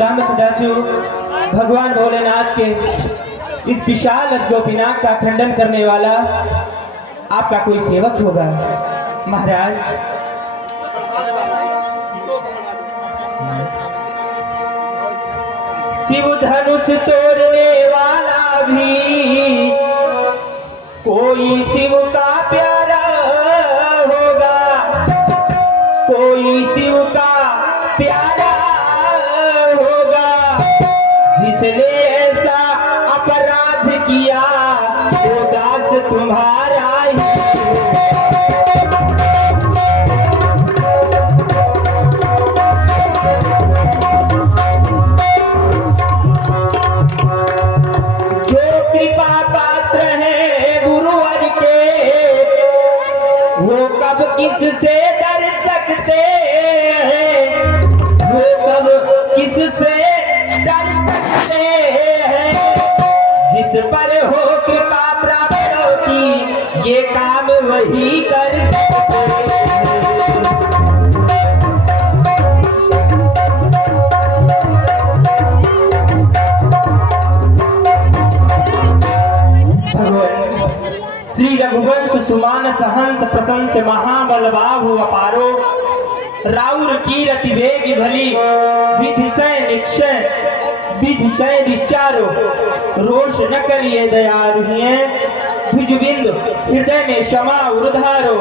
श्याम सदाशिव भगवान भोलेनाथ के इस विशाल गोपीनाथ का खंडन करने वाला आपका कोई सेवक होगा महाराज। शिव धनुष तोड़ने वाला भी कोई शिव का प्यारा होगा, कोई शिव का प्यारा होगा। जिसने ऐसा अपराध किया वो दास तुम्हारा ही। जो कृपा पात्र है गुरुवर के वो कब किससे डर सकते हैं, वो कब किससे डर सकते हैं। जिस पर हो कृपा प्राप्त की ये काम वही कर सकते हैं। श्री रघुवंश सुमान सहंस प्रशंस महाबल बाहु अपारो। राउर कीरति वेग भली विधिशय निक्षय विधिशय निश्चारो। रोष न करिए दयालु भुजबिंद हृदय में क्षमा उर्धारो।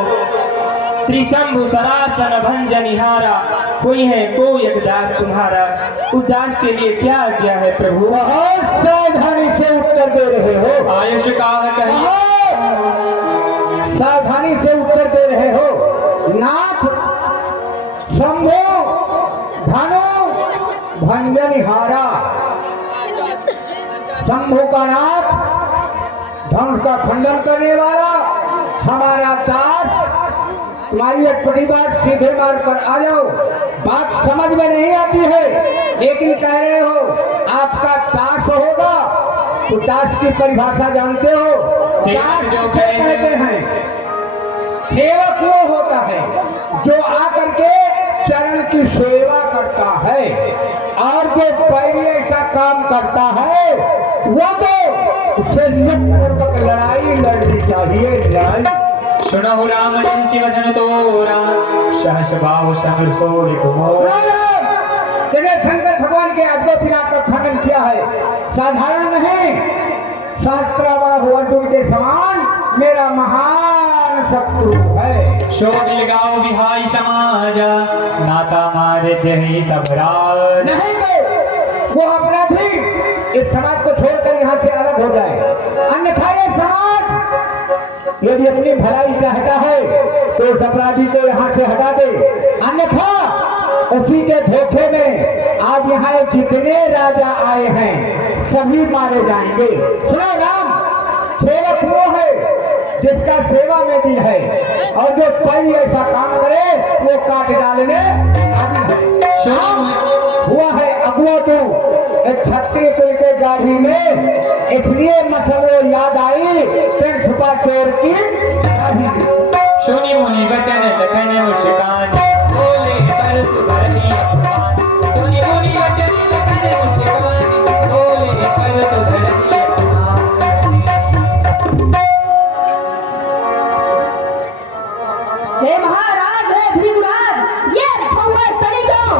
श्री शंभु सरासन भंजनिहारा कोई है को एक दास तुम्हारा। उस दास के लिए क्या आज्ञा है प्रभु? बहुत सावधानी से उत्तर दे रहे हो। आयुष का कहिए। सावधानी से उत्तर दे रहे हो। नाथ शंभो धनो भंजनिहारा। शंभु का नाथ धनुष का खंडन करने वाला हमारा दास। तुम्हारी एक बड़ी बात सीधे मार्ग पर आ जाओ। बात समझ में नहीं आती है लेकिन कह रहे हो आपका दास होगा। तो दास की परिभाषा जानते हो? दास किसे कहते हैं? सेवक वो होता है जो आकर के चरण की सेवा करता है और जो पहले ऐसा काम करता है वो तो उससे पूर्वक लड़ाई लड़नी चाहिए। लड़ाई सुनो राम जी वचन तोरा सहस भाव समर सोरे कुमोर। शंकर भगवान के अद्भुत का खंडन किया है। साधारण नहीं, शास्त्रावा हो अर्जुन के समान मेरा महान शत्रु है। शोक लगाओ विहाई समाज नाता मारे जही सब राज। नहीं वो अपराधी इस समाज को छोड़कर यहाँ से अलग हो जाए। अन्यथा ये समाज यदि अपनी भलाई चाहता है तो उस अपराधी को यहाँ से हटा दे। अन्यथा उसी के धोखे में आज यहाँ जितने राजा आए हैं सभी मारे जाएंगे। सुनो राम, सेवक वो है जिसका सेवा में दिल है और जो पहले ऐसा काम करे वो काट डालने आदि है। हुआ है अगुआ तू एक क्षत्रिय कुल के गाड़ी में, इसलिए मसलो याद आई फिर छुपा चोर की। सुनी मुनि वचन लखन मुस्कान बोले पर सुधरही अपमान। सुनी मुनि वचन लखन मुस्कान बोले पर सुधरही अपमान। हे महाराज, हे भीमराज, ये भौवे तड़ी क्यों?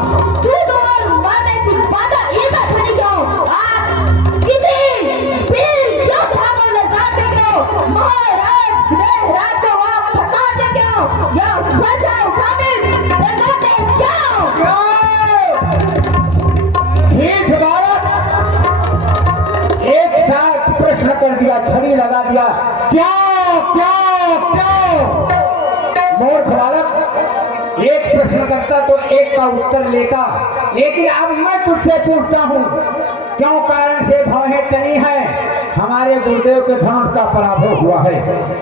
तू तो और मारने की बाधा इधर खड़ी क्यों? आप किसी वीर योद्धा को लड़काते क्यों? महाराज देहराज को आप भटकाते क्यों? या स्वच्छा उठाने जगाते क्यों? ठीक बालक, एक साथ प्रश्न कर दिया, छड़ी लगा दिया। क्यों क्यों क्यों? मूर्ख बालक, एक प्रश्न करता तो एक का उत्तर लेता, लेकिन अब मैं तुझसे पूछता हूँ क्यों कारण से भवें तनी है? हमारे गुरुदेव के धनुष का पराभव हुआ है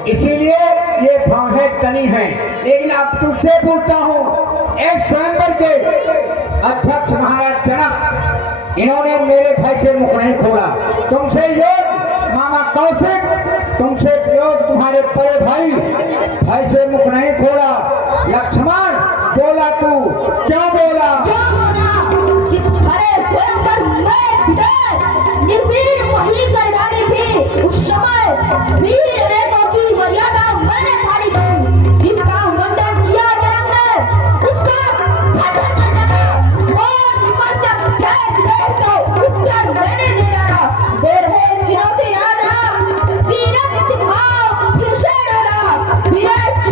इसीलिए ये भवें तनी है। लेकिन अब तुझसे पूछता हूँ, एक स्वयंवर के अध्यक्ष महाराज जनक इन्होंने मेरे भाई से मुख नहीं खोला। तुमसे योग मामा कौशिक, तुमसे योग तुम्हारे बड़े भाई से मुख नहीं खोला। लक्ष्मण बोला, तू क्यों बोला? जिस खरे स्वयं वे विदय निर्वीर वही कर डाली थी। उस समय वीर नेताओं की मर्यादा मैंने पाली थी। जिसका उल्लंघन किया जन्म ने उसका खत्म कर देना और हिमाचल जय जय तो उत्तर मैंने दे डाला। दे रहे चुनौती आना वीरत भाव फिर से डरा वीर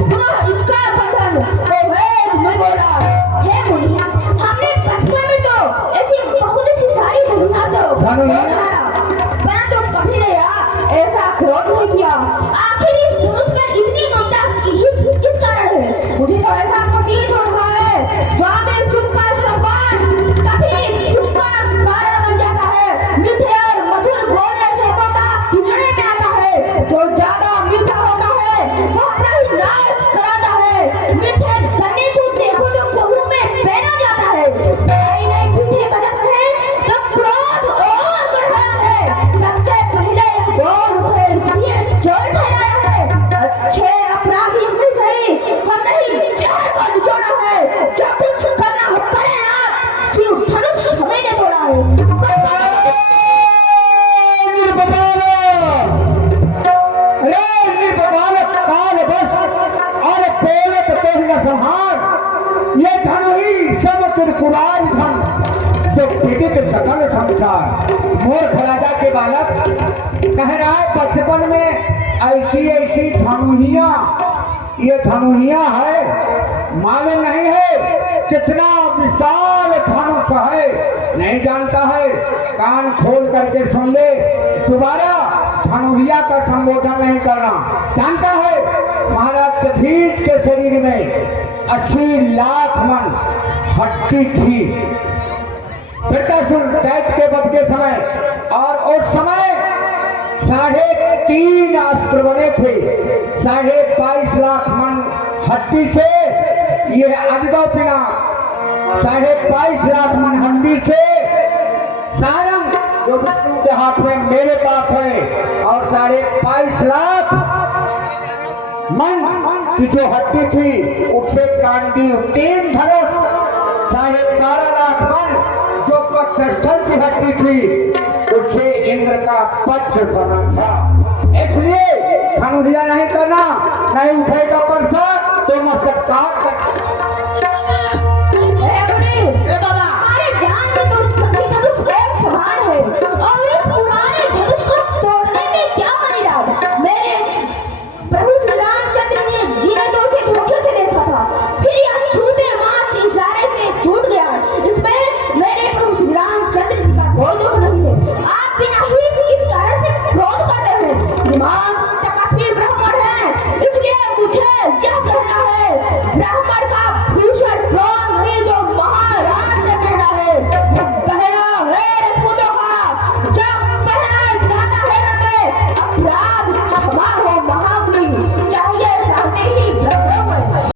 पुनः इसका खंडन तो वेद में बोला। हे मुनि हमने बचपन में तो ऐसी बहुत सी सारी दुनिया तो परंतु कभी नहीं ऐसा क्रोध नहीं किया। आखिर इस धनुष पर इतनी ममता किस कारण है? मुझे तो ऐसा प्रतीत हो रहा है स्वामी चुपका सम्मान कभी दुख का कारण बन जाता है। मीठे और मधुर बोलने से तोता हिजड़े में आता है। जो ज्यादा मीठा होता है वो अपना ही नाश कराता है। मीठे गन्ने को देखो जो बहु में पहना जाता है। नए नए मीठे बदल है तो क्रोध और बढ़ रहा है। सबसे पहले बोल उठे इसलिए जोर ठहराया है। अच्छे अपराधी हमने सही हम नहीं चार को निचोड़ा है। जो कुछ करना हो करें आप शिव धनुष हमें ने तोड़ा है। ये धन ही सब त्रिपुरार धन जो पीड़ित सकल संसार। मूर्ख राजा के बालक कह रहा है बचपन में ऐसी ऐसी धनुहिया ये धनुहिया है मालूम नहीं है कितना विशाल धनुष है नहीं जानता है। कान खोल करके सुन ले दोबारा धनुहिया का संबोधन नहीं करना। जानता है महाराज दधीच के शरीर में 80 लाख मन हड्डी थी। दैत के वध के समय और उस समय 3.5 अस्त्र बने थे। 22.5 लाख मन हड्डी से ये अजगव पिना 22.5 लाख मन हड्डी से सारंग जो विष्णु के हाथ में मेरे पास है और 22.5 लाख मन की जो हड्डी थी उससे कांडी 3 धनुष 12.5 लाख मन जो पक्षस्थल की हड्डी थी उससे इंद्र का पक्ष बना था। इसलिए धनुषिया नहीं करना नहीं उठेगा परसा तो मस्तक काट